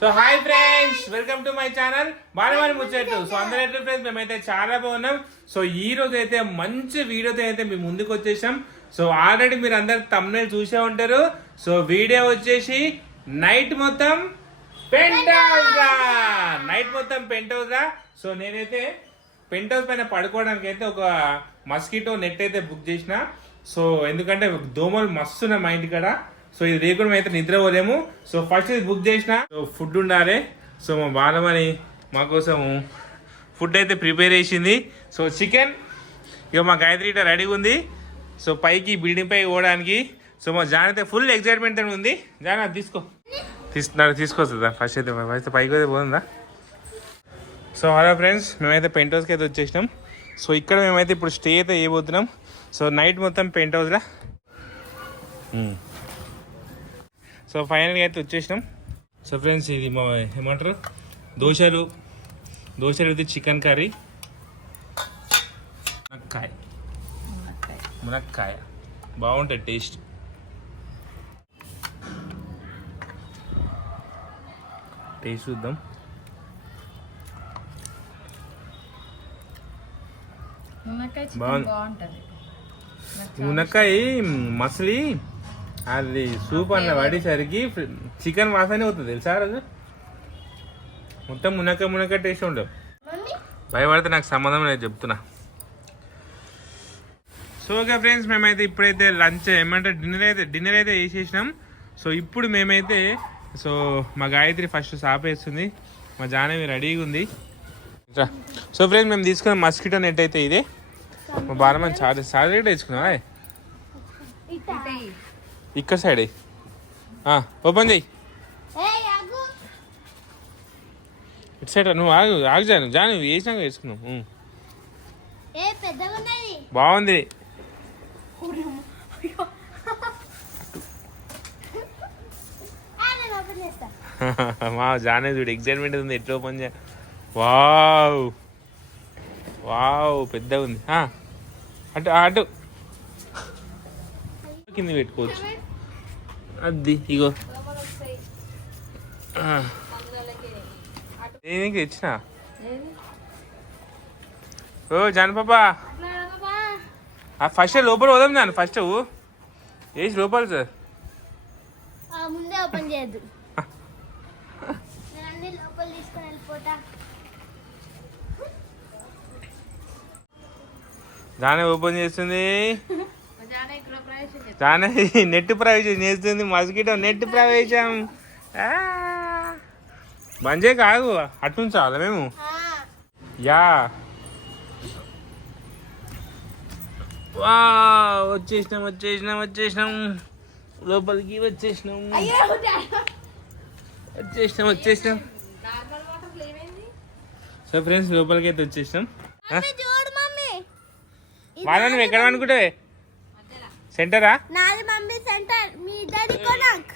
So hi friends, welcome to my channel Balamani ముచ్చట్లు. So అందరూ ఎట్లా ఫ్రెండ్స్, మేమైతే చాలా బాగున్నాం. సో ఈ రోజు అయితే మంచి వీడియోతో అయితే మేము ముందుకు వచ్చేసాం. సో ఆల్రెడీ మీరు అందరు thumbnail చూసే ఉంటారు. సో వీడియో వచ్చేసి నైట్ మొత్తం పెంట్ హౌస్ రా. సో నేనైతే పెంట్ హౌస్ పైన పడుకోవడానికి అయితే ఒక మస్కిటో నెట్ అయితే బుక్ చేసిన. సో ఎందుకంటే దోమలు మస్తున్నాయి మా ఇంటి కాడ. సో ఇది లేకుండా అయితే నిద్రపోలేము. సో ఫస్ట్ ఇది బుక్ చేసిన. సో ఫుడ్ ఉండాలి. సో మా బాలమని మా కోసం ఫుడ్ అయితే ప్రిపేర్ చేసింది. సో చికెన్, ఇక మా గాయత్రి ఇట్లా రెడీగా ఉంది. సో పైకి బిల్డింగ్ పైకి పోవడానికి. సో మా జాన్ అయితే ఫుల్ ఎక్సైట్మెంట్ అని ఉంది. జాన్ అది తీసుకొస్తుందా ఫస్ట్ అయితే పైకి అయితే పోతుందా. సో హలో ఫ్రెండ్స్, మేమైతే పెంట్ హౌస్కి అయితే వచ్చేసినాం. సో ఇక్కడ మేమైతే ఇప్పుడు స్టే అయితే చేయబోతున్నాం. సో నైట్ మొత్తం పెంట్ హౌస్లో. సో ఫైనల్గా అయితే వచ్చేసినాం. సో ఫ్రెండ్స్, ఇది మా ఏమంటారు దోశలు ఇది చికెన్ కర్రీ, మునక్కాయ బాగుంటుంది టేస్ట్. చూద్దాం. బాగుంటుంది మునక్కాయ మసలి. అది సూప్ అన్న వాడేసరికి చికెన్ వాసనే అవుతుంది తెలుసా. రోజు మొత్తం మునక్కాయ టేస్ట్ ఉండదు. భయపడితే నాకు సంబంధం లేదు చెప్తున్నా. సో ఓకే ఫ్రెండ్స్, మేమైతే ఇప్పుడైతే లంచ్ ఏమంటే డిన్నర్ అయితే వేసేసినాం. సో ఇప్పుడు మేమైతే మా గాయత్రి ఫస్ట్ సాప్ వేస్తుంది, మా జానవి రెడీగా ఉంది. సో ఫ్రెండ్స్, మేము తీసుకున్న మస్కిటో నెట్ అయితే ఇదే. మా బాలమని చార్జర్ తెచ్చుకున్నావా? ఇక్కడ సైడ్ ఓపెన్ చేయి. ఇటు సైడ్ నువ్వు ఆగు జాను వేసినాక వేసుకున్నావు. బాగుంది. మా జానే చూడు ఎక్సైట్మెంట్ ఉంది. ఎట్లా ఓపెన్ చేయ. వావ్ పెద్దగా ఉంది. అటు కింద పెట్టుకోవచ్చు. అది ఇగో నేను ఇచ్చిన. ఓ జాన్ పాపా, ఫస్ట్ లోపల పోదాం. దాన్ని ఫస్ట్ వేసి లోపల సార్ ముందే ఓపెన్ చేయద్దు. లోపల తీసుకొని వెళ్ళిపోతా. జానే ఓపెన్ చేస్తుంది. జానే నెట్ ప్రవేశం చేస్తుంది. మస్కిటో నెట్ ప్రవేశం. బంజే కాదు అట్టుంచాలా మేము. యా వచ్చేసినాం లోపలికి వచ్చేసినాం. సో ఫ్రెండ్స్, లోపలికి అయితే వచ్చేసినాం. వాళ్ళ నువ్వు ఎక్కడ అనుకుంటే సెంటరా? నాది మమ్మీ సెంటర్, మీ డాడీ కొనక్.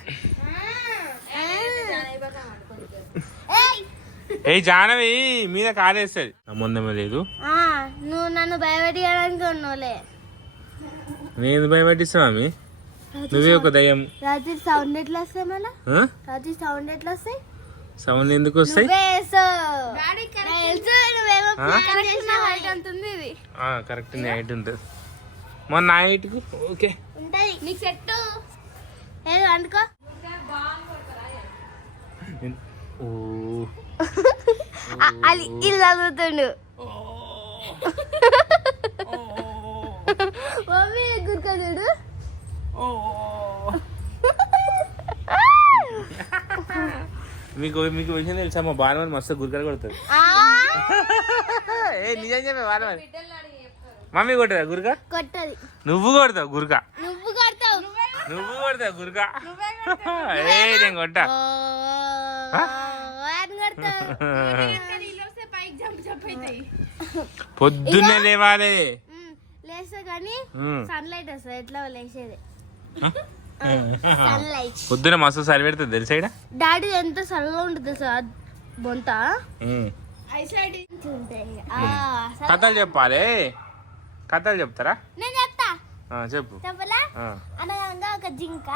ఏ జానవి మీద కాలేస్తుంది. సంబంధమే లేదు. నువ్వు నన్ను భయపెట్టడానికి ఉన్నావులే. నేను భయపెట్టిస్తా మమ్మీ. నువ్వే ఒక దయ్యం. రాత్రి సౌండ్ ఎట్లా వస్తాయి? సౌండ్ ఎందుకు వస్తాయి? కరెక్ట్ నైట్ ఉంటుంది. మొన్న నైట్కి ఓకే ఉంటుంది. నీకు సెట్ ఏదో అనుకో. అది ఇలా అవుతుండు. మమ్మీ గుర్కదుడు. మీకు విషయం తెలుసా? మా బాలమని మస్తు గురకలు కొడుతుంది. ఏ నిజం చెప్పే బాలమని. మమ్మీ కొట్టదా గురక? కొట్టది. నువ్వు కొడతావు గురక. నువ్వు కొడతావు గురక. ఏ నేను కొట్టా. పొద్దున్నే లేవాలి. లేస్తే కానీ సన్లైట్ వస్తుంది. ఎట్లా లేచేది పొద్దున మస్తు సరి పెడుతుంది తెలుసా. డాడీ ఎంత సరళగా ఉంటుంది సార్ బొంత. కథలు చెప్పాలి. కథలు చెప్తారా? నేను చెప్తా. చెప్పు. చెప్పలా? అనగా ఒక జింక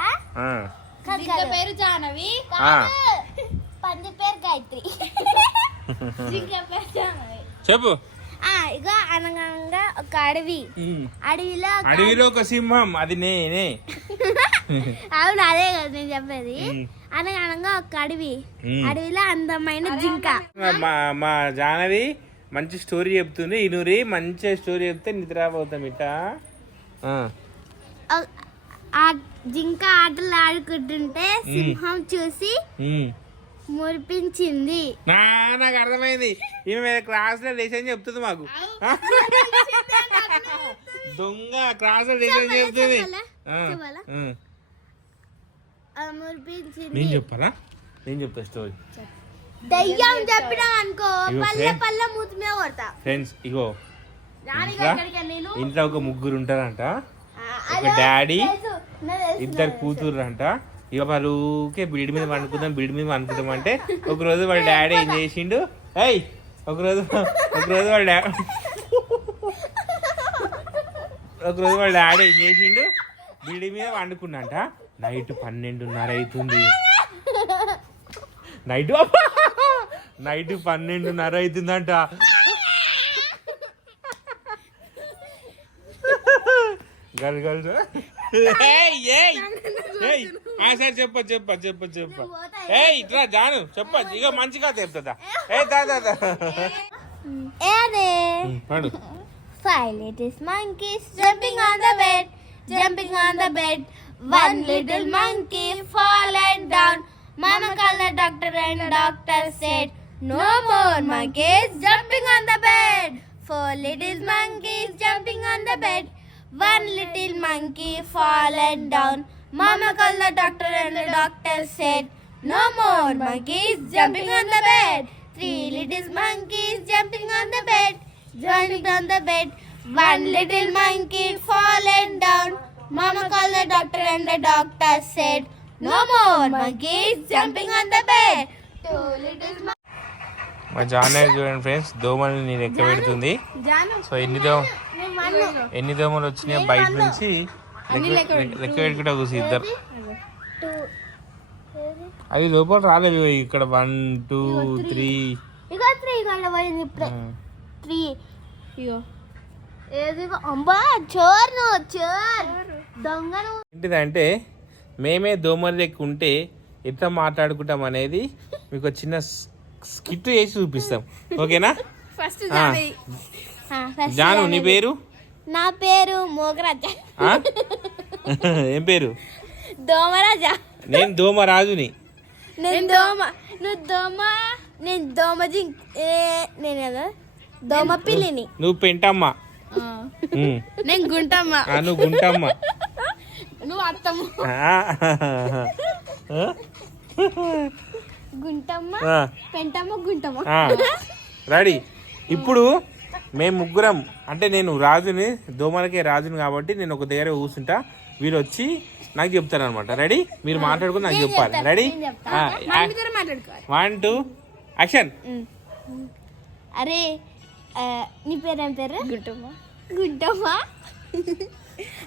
పేరు జానవి, పంది గాయత్రి జింక పేరు చెప్పు. ఇక అనగా ఒక అడవి, అడవిలో అడవిలో ఒక సింహం, అది నేనే. అవును అదే కదా నేను చెప్పేది. అనగా ఒక అడవి, అడవిలో అందమైన జింక. మా జానవి మంచి స్టోరీ చెప్తుంది. ఇనురి మంచి స్టోరీ చెప్తే నిద్రపోతాం ఇట. ఆ జింక ఆటలు ఆడుకుంటుంటే సింహం చూసి మురిపించింది. నాకు అర్థమైంది. ఈమె క్లాస్ లో లెసన్ చెప్తుంది మాకు. దొంగ క్లాస్ లో లెసన్ చెప్తుంది. నేను చెప్పాలా? నేను చెప్తా స్టోరీ. దయ్యం చెప్పినా అనుకో పల్లె పల్లె మూతి మీద కొడతా. ఫ్రెండ్స్ ఇగో ఇంట్లో ఒక ముగ్గురు ఉంటారంట. ఒక డాడీ, ఇద్దరు కూతురు అంట. ఇక వాళ్ళకే బిల్డ్ మీద వండుకుందాం అంటే ఒకరోజు వాళ్ళ డాడీ ఏం చేసిండు, ఒకరోజు వాళ్ళ డాడీ ఏం చేసిండు, బిల్డింగ్ మీద వండుకున్నంట. నైట్ 12:30 అవుతుంది. నైట్ 12:30 అవుతుందంట. గల్ గల్ సరే చెప్ప ఇట్లా జాను చెప్ప. ఇక మంచిగా చెప్తుందా? పడు. 5 little monkeys jumping on the bed. One little monkey fallen down. Mama called the doctor and the doctor said, no more monkeys jumping on the bed. 4 little monkeys jumping on the bed. One little monkey fallen down. Mama called the doctor and the doctor said, no more monkeys jumping on the bed. 3 little monkeys jumping on the bed. One little monkey fallen down. Mama called the doctor and the doctor said, no more monkeys jumping on the bed. 2 little మా జానవి చూడండి friends, దోమలు నేను ఎక్క పెడుతుంది. So ఎన్ని దోమలు వచ్చినాయో బయట నుంచి లెక్క పెట్టుకుంటా కూర్చి ఇద్దరు. అవి లోపల రాలేదు. ఇక్కడ 1 2 3 ఏంటిదంటే మేమే దోమలు లెక్క ఉంటే ఎట్లా మాట్లాడుకుంటాం అనేది మీకు చిన్న స్కిట్ చేసి చూపిస్తాం. ఓకేనా? జాను నీ పేరు? నా పేరు మోగరాజా. ఏం పేరు? దోమరాజా. నేను దోమరాజుని. నేను దోమ పిల్లిని. నువ్వు పెంటమ్మ. నేను గుంటమ్మ. నువ్వు గుంటమ్మ. నువ్వు అత్తమ్మ. గుంటమ్మ, పెంటమ్మ, గుంటమ్మ. రెడీ? ఇప్పుడు మేము ముగ్గురం, అంటే నేను రాజుని, దోమలకే రాజుని కాబట్టి నేను ఒక దగ్గర కూర్చుంటా. వీళ్ళు వచ్చి నాకు చెప్తారు అనమాట. రెడీ? మీరు మాట్లాడుకుని నాకు చెప్పాలి. రెడీ? 1 2 యాక్షన్. అరే నీ పేరేం పేరు? గుంటమ్మ.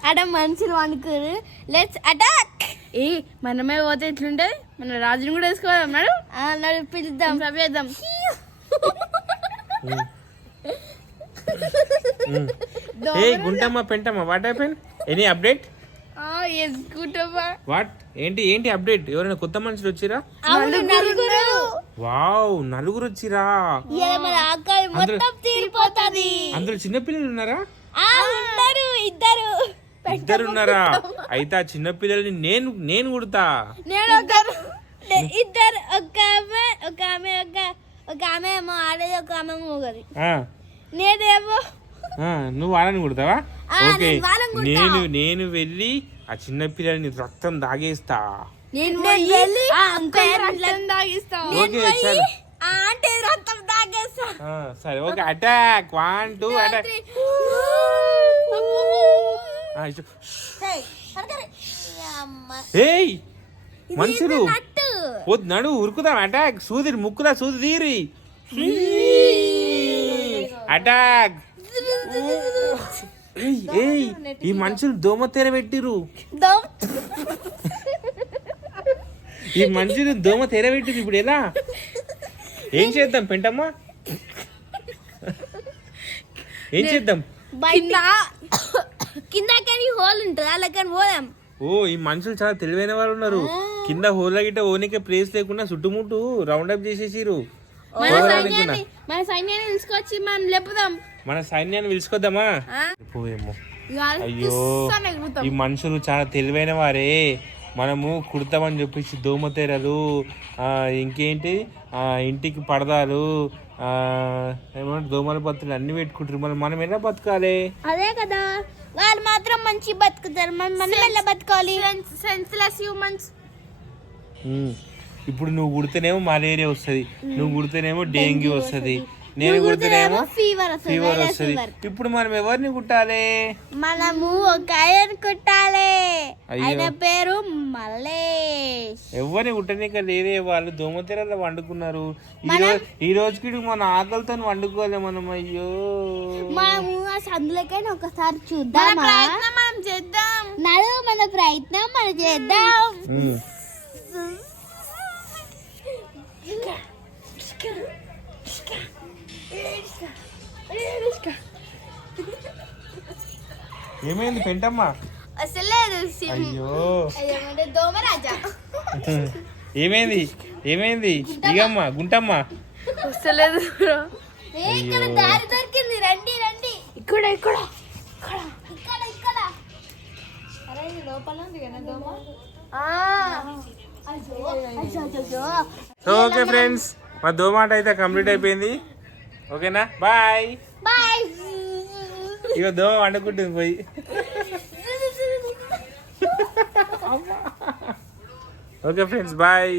అడ మనుషులు అనుకోరు. Let's attack. మనమే పోతే ఎట్లుంటది? మన రాజుని కూడా వేసుకోవాలి అన్నాడు. నడు పిలుద్దాం, ప్రవేద్దాం. Guntamma, Pentamma, what happen? Any update? What? ఏంటి అప్డేట్? ఎవరైనా కొత్త మనుషులు వచ్చిరా? వావ్, నలుగురు వచ్చిరా. అందులో చిన్నపిల్లలు ఉన్నారా? ఇద్దరు ఉన్నారా? అయితే ఆ చిన్నపిల్లల్ని నేను కుడతా. ఇద్దరు, ఒక ఆమె ఏమో ఆడేది, ఒక ఆమె మూగది. నేనేమో నువ్వు వాళ్ళని కుడతావా? ఓకే, నేను వెళ్ళి ఆ చిన్న పిల్లల్ని రక్తం దాగేస్తా. సరే ఓకే, అటాక్. 1 2 అటాక్. ఏయ్ మనుషులు నడు ఉరుకుదాం. అటాక్. సూది ముక్కుదా, సూది తీరి. అటాక్. ఈ మనుషులు దోమ తెర పెట్టిరు. ఈ మనుషులు దోమ తెర పెట్టిరు. ఇప్పుడు ఎలా? ఏం చేద్దాం పెంటమ్మా? ఏం చేద్దాం? కింద కిందకని హోల్ ఉంటుంది అలాగని పోదాం. ఓ ఈ మనుషులు చాలా తెలివైన వాళ్ళు ఉన్నారు. కింద హోల్లా గిట్ట ఓనికే ప్లేస్ లేకుండా చుట్టుముట్టు రౌండ్ అప్ చేసేసిరు. మన సైన్యాన్ని తీసుకొచ్చి మనం లేపుదాం. మన సైన్యాన్ని పిలుచుకొద్దామా? పోయేమో. అయ్యో ఈ మనుషులు చాలా తెలివైన వారే. మనము కుడతామని చెప్పేసి దోమతెరలు, ఇంకేంటి ఇంటికి పడదాలు, ఏమంటే దోమల బతులు అన్ని పెట్టుకుంటారు. మనం ఎలా బతకాలి? అదే కదా, వాళ్ళు మాత్రం మంచి బతుకుతారు, మనం ఎలా బతకాలి? Senseless humans. ఇప్పుడు నువ్వు కుడితేనేమో మలేరియా వస్తుంది, నువ్వు కుడితేనేమో డెంగ్యూ వస్తుంది, నేను కుడితేనేమో ఫీవర్ వస్తుంది. ఇప్పుడు మనం ఎవరిని కుట్టాలి? మనము ఒక ఆయన కుట్టాలి. అయ్యో. ఆయన పేరు మల్లేష్. ఎవరిని కుట్టనీక లేరే, వాళ్ళు దోమతెరలో వండుకున్నారు. ఈ రోజుకి మన ఆకలితో వండుకోలే మనం. అయ్యో మనము ఆ సందులకైనా ఒకసారి చూద్దాం, మనం చేద్దాం. మన ప్రయత్నం మనం చేద్దాం. ఏమైంది పెంటమ్మా? అసలే అయ్యో దోమరాజా. ఏమైంది ఇగమ్మా గుంటమ్మా? వస్తలేదు. ఇక్కడ దారి దొరికింది, రండి రండి. ఇక్కడ ఇక్కడ ఇక్కడ ఇక్కడ. అరే లోపల ఉంది కదా దోమ. సో ఓకే ఫ్రెండ్స్, మా దోమాట అయితే కంప్లీట్ అయిపోయింది. ఓకేనా, బాయ్ బాయ్. ఇక దోమ వండుకుంటుంది పోయి. Okay friends, bye.